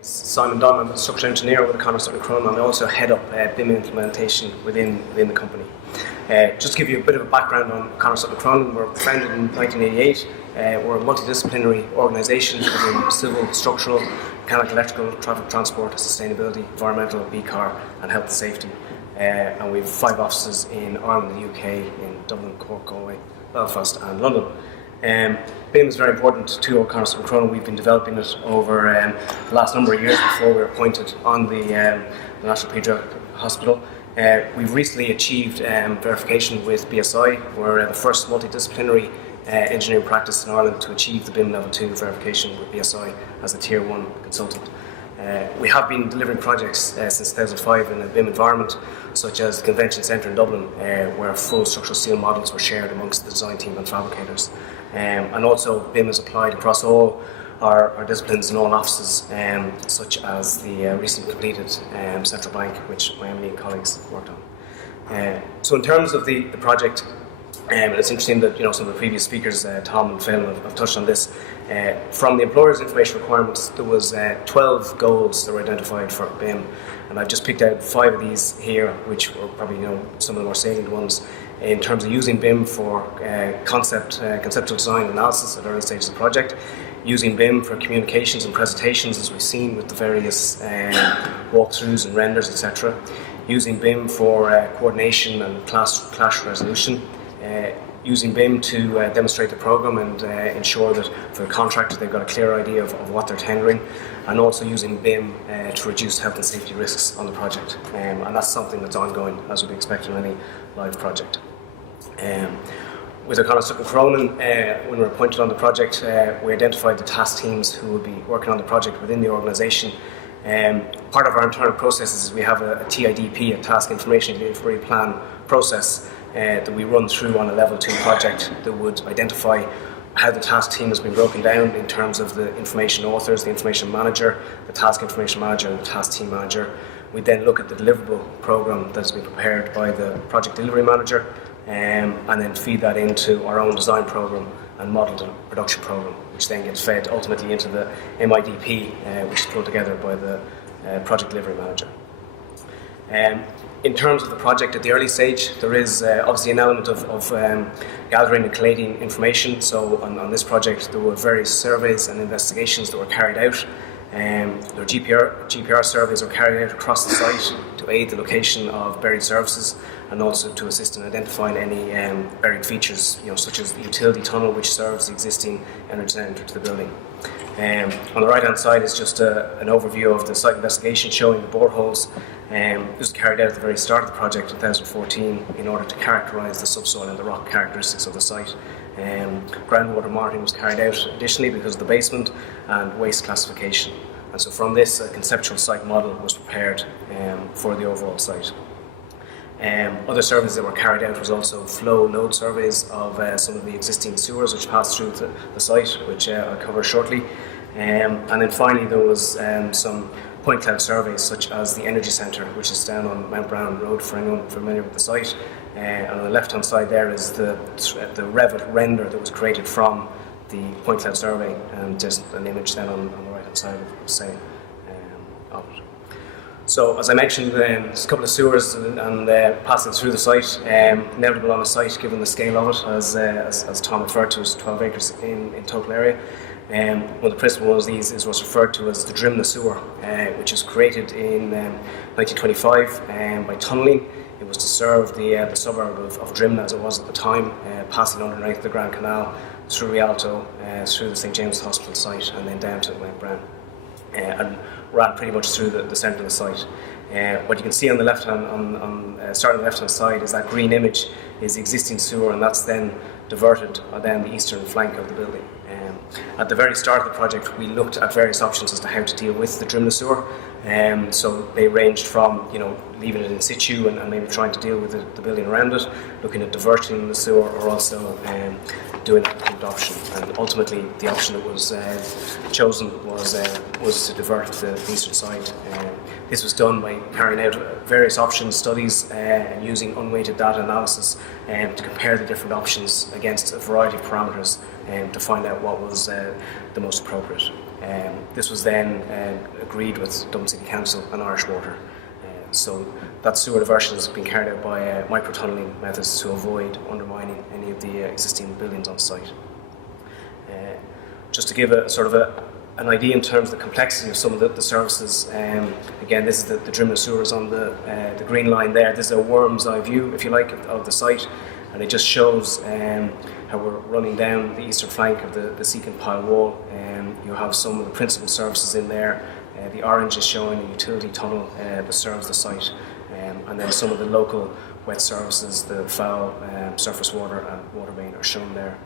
Simon Dunne, I'm a structural engineer with Conor Sutton Cronin, and I also head up BIM implementation within the company. Just to give you a bit of a background on Conor Sutton Cronin, we're founded in 1988. We're a multidisciplinary organisation within civil, structural, mechanical, electrical, traffic transport, sustainability, environmental, BCAR and health and safety. And we have 5 offices in Ireland, the UK, in Dublin, Cork, Galway, Belfast and London. BIM is very important to Conor Sutton Cronin. We've been developing it over the last number of years before we were appointed on the National Paediatric Hospital. We've recently achieved verification with BSI. We're the first multidisciplinary engineering practice in Ireland to achieve the BIM Level 2 verification with BSI as a Tier 1 consultant. We have been delivering projects since 2005 in a BIM environment, such as the Convention Centre in Dublin, where full structural steel models were shared amongst the design team and fabricators. And also BIM is applied across all our disciplines in all offices, such as the recently completed Central Bank, which my ME colleagues worked on. So in terms of the project, it's interesting that some of the previous speakers, Tom and Phil, have touched on this. From the employer's information requirements, there was 12 goals that were identified for BIM, and I've just picked out 5 of these here, which were probably some of the more salient ones in terms of using BIM for conceptual design and analysis at early stages of the project, using BIM for communications and presentations, as we've seen with the various walkthroughs and renders, etc., using BIM for coordination and clash resolution, using BIM to demonstrate the programme and ensure that for the contractor they've got a clear idea of what they're tendering, and also using BIM to reduce health and safety risks on the project. And that's something that's ongoing, as would be expected in any live project. With Conor Sutton Cronin, when we were appointed on the project, we identified the task teams who would be working on the project within the organisation. Part of our internal processes is we have a TIDP, a Task Information Delivery Plan process, that we run through on a Level 2 project that would identify how the task team has been broken down in terms of the information authors, the information manager, the task information manager and the task team manager. We then look at the deliverable programme that has been prepared by the project delivery manager, and then feed that into our own design programme and modelled production programme, which then gets fed ultimately into the MIDP, which is pulled together by the project delivery manager. In terms of the project at the early stage, there is obviously an element of gathering and collating information. So on this project there were various surveys and investigations that were carried out. There were GPR surveys were carried out across the site to aid the location of buried services and also to assist in identifying any buried features, such as the utility tunnel which serves the existing energy centre to the building. On the right hand side is just an overview of the site investigation showing the boreholes. This was carried out at the very start of the project in 2014 in order to characterise the subsoil and the rock characteristics of the site. Groundwater monitoring was carried out additionally because of the basement and waste classification. And so from this, a conceptual site model was prepared for the overall site. Other surveys that were carried out was also flow load surveys of some of the existing sewers which pass through the site, which I'll cover shortly. And then finally there was some point cloud surveys such as the energy centre, which is down on Mount Brown Road for anyone familiar with the site. And on the left hand side there is the Revit render that was created from the point cloud survey, and just an image then on the right hand side of the same of it. So as I mentioned, there's a couple of sewers and passing through the site, inevitable on the site given the scale of it, as Tom referred to, as 12 acres in total area. One of the principal ones of these is what's referred to as the Dunne sewer, which was created in 1925 by tunnelling. It was to serve the suburb of Dunne as it was at the time, passing underneath the Grand Canal, through Rialto, through the St James Hospital site and then down to Mount Brown. And ran pretty much through the centre of the site. What you can see on the left hand, starting on the left hand side, is that green image is the existing sewer, and that's then diverted down the eastern flank of the building. At the very start of the project, we looked at various options as to how to deal with the Dunne sewer. So they ranged from leaving it in situ and maybe trying to deal with the building around it, looking at diverting the sewer, or also doing a complete option. And ultimately, the option that was chosen was to divert the eastern side. This was done by carrying out various option studies and using unweighted data analysis to compare the different options against a variety of parameters to find out what was the most appropriate. This was then agreed with Dublin City Council and Irish Water. So that sewer diversion has been carried out by microtunnelling methods to avoid undermining any of the existing buildings on site. Just to give an idea in terms of the complexity of some of the services, again, this is the Drimna sewers on the green line there. This is a worm's eye view, if you like, of the site, and it just shows how we're running down the eastern flank of the Seacon Pile Wall. You have some of the principal services in there. The orange is showing a utility tunnel that serves the site, and then some of the local wet services, the foul, surface water and water main are shown there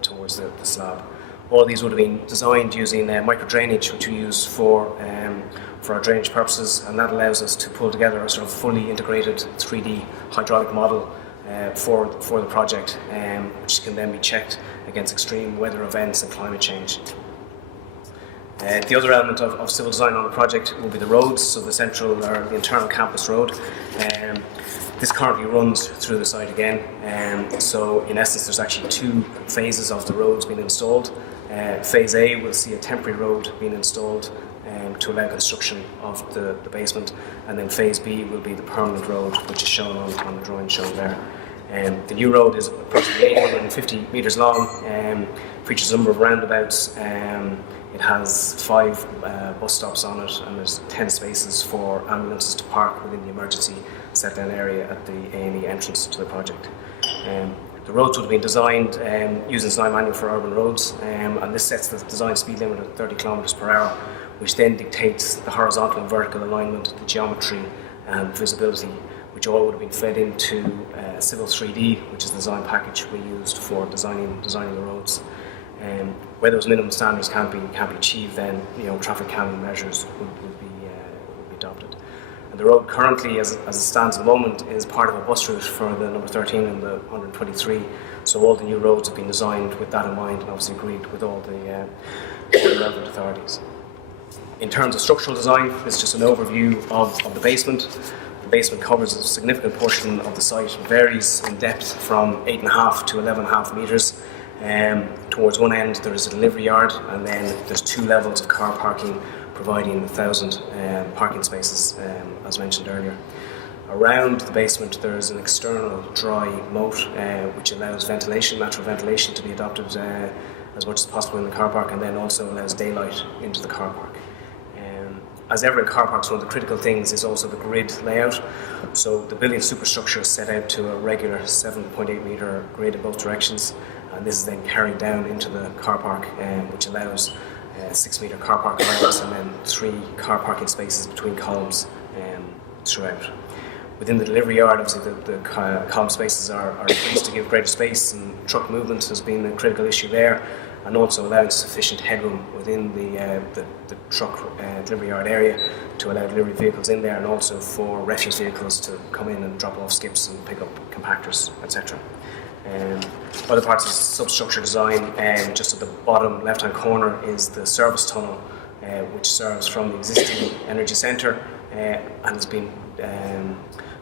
towards the slab. All of these would have been designed using micro drainage, which we use for our drainage purposes, and that allows us to pull together a sort of fully integrated 3D hydraulic model for the project, which can then be checked against extreme weather events and climate change. The other element of civil design on the project will be the roads, so the central or the internal campus road. This currently runs through the site again, so in essence there's actually two phases of the roads being installed. Phase A will see a temporary road being installed to allow construction of the basement, and then Phase B will be the permanent road, which is shown on the drawing shown there. The new road is approximately 850 metres long, features a number of roundabouts. It has 5 bus stops on it, and there's 10 spaces for ambulances to park within the emergency set-down area at the A&E entrance to the project. The roads would have been designed using design manual for urban roads, and this sets the design speed limit at 30 km per hour, which then dictates the horizontal and vertical alignment, the geometry and visibility, which all would have been fed into Civil 3D, which is the design package we used for designing the roads. Where those minimum standards can't be achieved, then traffic calming measures would be adopted. And the road currently, as it stands at the moment, is part of a bus route for the number 13 and the 123. So all the new roads have been designed with that in mind, and obviously agreed with all the relevant authorities. In terms of structural design, it's just an overview of the basement. The basement covers a significant portion of the site, varies in depth from 8.5 to 11.5 metres. Towards one end there is a delivery yard, and then there's 2 levels of car parking, providing 1,000 parking spaces, as mentioned earlier. Around the basement there is an external dry moat, which allows natural ventilation to be adopted as much as possible in the car park, and then also allows daylight into the car park. As ever in car parks, one of the critical things is also the grid layout. So the building superstructure is set out to a regular 7.8 metre grid in both directions, and this is then carried down into the car park, which allows 6 metre car park lines and then 3 car parking spaces between columns throughout. Within the delivery yard, obviously the column spaces are increased to give greater space, and truck movement has been a critical issue there, and also allowing sufficient headroom within the truck delivery yard area to allow delivery vehicles in there, and also for refuse vehicles to come in and drop off skips and pick up compactors, etc. Other parts of the substructure design, just at the bottom left-hand corner, is the service tunnel, which serves from the existing energy centre and has been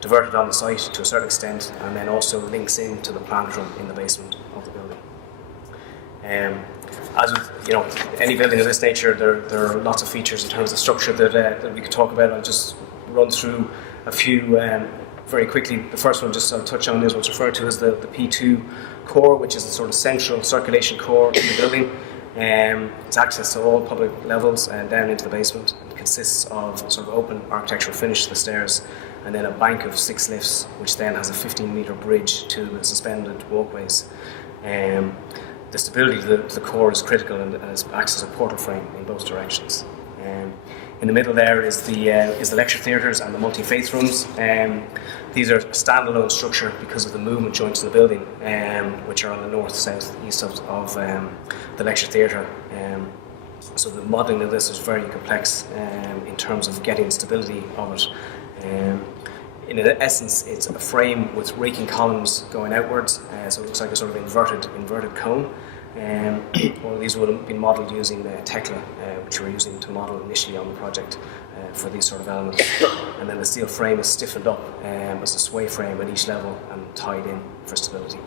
diverted on the site to a certain extent, and then also links into the plant room in the basement of the building. As with any building of this nature, there are lots of features in terms of structure that we could talk about. I'll just run through a few very quickly. The first one, just I'll touch on, is what's referred to as the P2 core, which is the sort of central circulation core in the building. It's access to all public levels and down into the basement. It consists of sort of open architectural finish to the stairs, and then a bank of 6 lifts, which then has a 15-metre bridge to the suspended walkways. The stability of the core is critical, and acts as a portal frame in both directions. In the middle there is the lecture theatres and the multi-faith rooms. These are a standalone structure because of the movement joints in the building, which are on the north, south, east of the lecture theatre. So the modelling of this is very complex in terms of getting stability of it. In essence, it's a frame with raking columns going outwards, so it looks like a sort of inverted cone. All of these would have been modelled using Tekla, which we were using to model initially on the project for these sort of elements. And then the steel frame is stiffened up as a sway frame at each level and tied in for stability.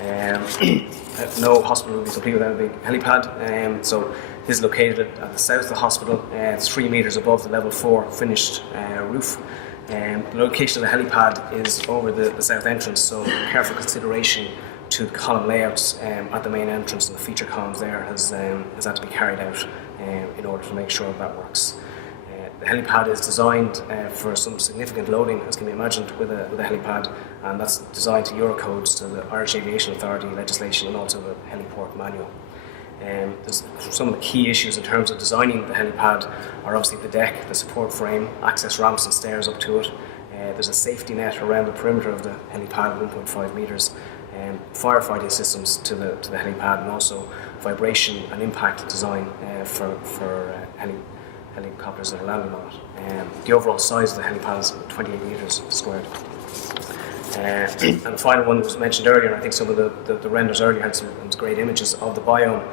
No hospital will be complete without a big helipad. So this is located at the south of the hospital. It's 3 metres above the level 4 finished roof. The location of the helipad is over the south entrance, so careful consideration to the column layouts at the main entrance and the feature columns there has had to be carried out in order to make sure that works. The helipad is designed for some significant loading, as can be imagined, with a helipad, and that's designed to Eurocodes, to the Irish Aviation Authority legislation, and also the heliport manual. There's some of the key issues in terms of designing the helipad are obviously the deck, the support frame, access ramps and stairs up to it. There's a safety net around the perimeter of the helipad, 1.5 metres, firefighting systems to the helipad, and also vibration and impact design for helicopters that are landing on it. The overall size of the helipad is 28 metres squared. And the final one that was mentioned earlier, and I think some of the renders earlier had some great images of the biome,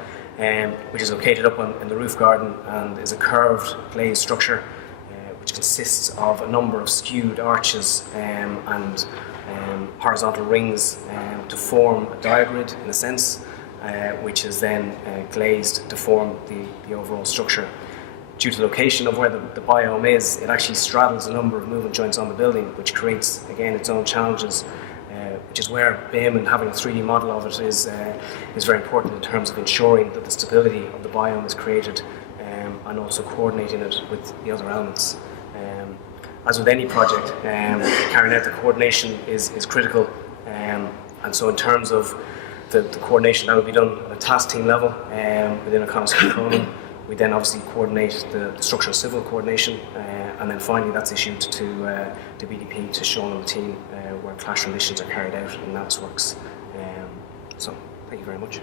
which is located up in the roof garden and is a curved glazed structure which consists of a number of skewed arches and horizontal rings to form a diagrid, in a sense, which is then glazed to form the overall structure. Due to the location of where the biome is, it actually straddles a number of movement joints on the building, which creates, again, its own challenges, which is where BIM and having a 3D model of it is very important in terms of ensuring that the stability of the biome is created and also coordinating it with the other elements. As with any project, carrying out the coordination is critical, and so in terms of the coordination, that will be done at a task team level within a concept control. We then obviously coordinate the structural civil coordination, and then finally that's issued to BDP, to Sean and the team, where clash relations are carried out in Navisworks. So, thank you very much.